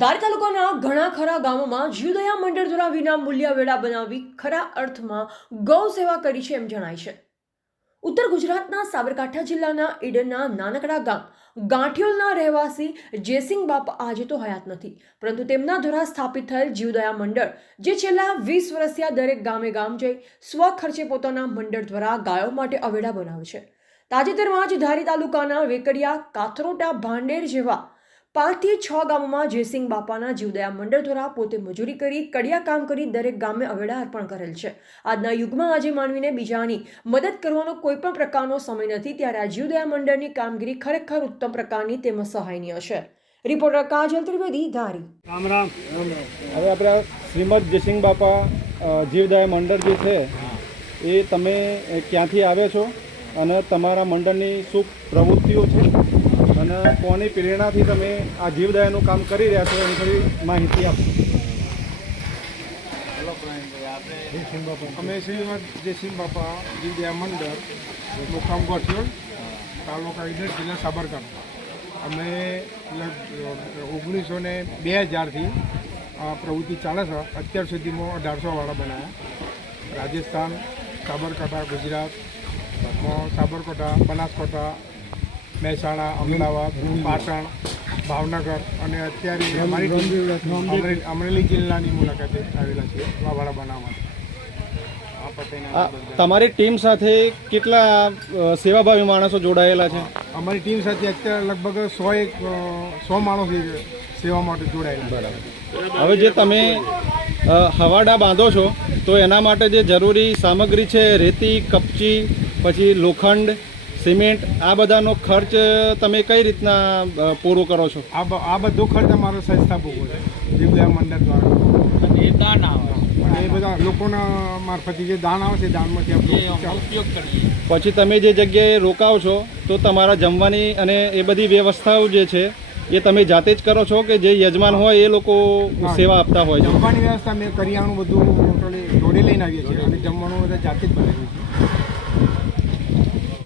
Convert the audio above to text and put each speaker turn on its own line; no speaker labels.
ધારી તાલુકાના ઘણા ખરા ગામોમાં જીવદયા મંડળ દ્વારા વિના મૂલ્ય વેળા બનાવી ખરા અર્થમાં ગૌ સેવા કરી છે એમ જણાય છે. ઉત્તર ગુજરાતના સાબરકાંઠા જિલ્લાના ઈડનના નાનકડા ગામ ગાંઠિયોલના રહેવાસી જયસિંહ બાપા આજે તો હયાત નથી, પરંતુ તેમના દ્વારા સ્થાપિત થયેલ જીવદયા મંડળ, જે છેલ્લા વીસ વર્ષથી દરેક ગામે ગામ જઈ સ્વખર્ચે પોતાના મંડળ દ્વારા ગાયો માટે અવેડા બનાવે છે. તાજેતરમાં જ ધારી તાલુકાના વેકડિયા કાથરોટા ભાંડેર જેવા પાંચથી છ ગામોમાં જયસિંહ બાપાના જીવદયા મંડળ દ્વારા પોતે મજૂરી કરી કડિયા કામ કરી દરેક ગામે અવેડા અર્પણ કરેલ છે. આજના યુગમાં આજે માનવીને બીજાની મદદ કરવાનો કોઈ પણ પ્રકારનો સમય નથી ત્યારે આ જીવદયા મંડળની કામગીરી ખરેખર ઉત્તમ પ્રકારની તેમજ સહાયનીય છે. રિપોર્ટર કાજલ ત્રિવેદી ધારી.
રામ રામ.
હવે આપણે શ્રીમદ જયસિંહ બાપા જીવદયા મંડળ જે છે એ તમે ક્યાંથી આવ્યા છો? અને તમારા મંડળની શું પ્રવૃત્તિઓ છે. અને કોની પ્રેરણાથી તમે આ જીવદયાનું કામ કરી રહ્યા છો એની થોડી માહિતી આપો.
અમે શ્રીમદ જયસિંહ બાપા જીવદયા મંડળ, મુકામ ગોઠિયોલ, તાલુકા ઈડર, જિલ્લા સાબરકાંઠા અમે ઓગણીસો ને બે હજારથી આ પ્રવૃત્તિ ચાલે છે. અત્યાર સુધીમાં અઢારસો વાળા બનાવ્યા રાજસ્થાન, સાબરકાંઠા, ગુજરાત માં સાબરકાંઠા બનાસકાંઠા મહેસાણા અમદાવાદ પાટણ ભાવનગર અને અત્યારે અમારી અમરેલી જિલ્લાની મુલાકાતે આવેલા છે વાવાડા બનાવવા.
તમારી ટીમ સાથે કેટલા સેવાભાવી માણસો જોડાયેલા છે?
અમારી ટીમ સાથે અત્યારે લગભગ સો એક સો માણસ સેવા માટે જોડાયેલા
હવે જે તમે હવાડા બાંધો છો તો એના માટે જે જરૂરી સામગ્રી છે રેતી કપચી પછી લોખંડ સિમેન્ટ આ બધાનો ખર્ચ તમે કઈ રીતના પૂરો કરો છો?
આ બ- આ બધો ખર્ચ અમારો સંસ્થા પૂરો છે જીવદયા મંડળ દ્વારા.
અને એ દાન આવે.
એ બધા લોકોના મારફતે જે દાન આવે છે દાનમાંથી આપણે
ઉપયોગ કરીએ
પછી તમે જે જગ્યાએ રોકાવ છો તો તમારા જમવાની અને એ બધી વ્યવસ્થાઓ જે છે એ તમે જાતે જ કરો છો કે જે યજમાન હોય એ લોકો સેવા આપતા હોય છે?
જમવાની વ્યવસ્થા મેં કરિયાણું બધું ટોટલી જોડે લઈને આવીએ છીએ અને જમવાનું બધા જાતે જ બનાવીએ છીએ.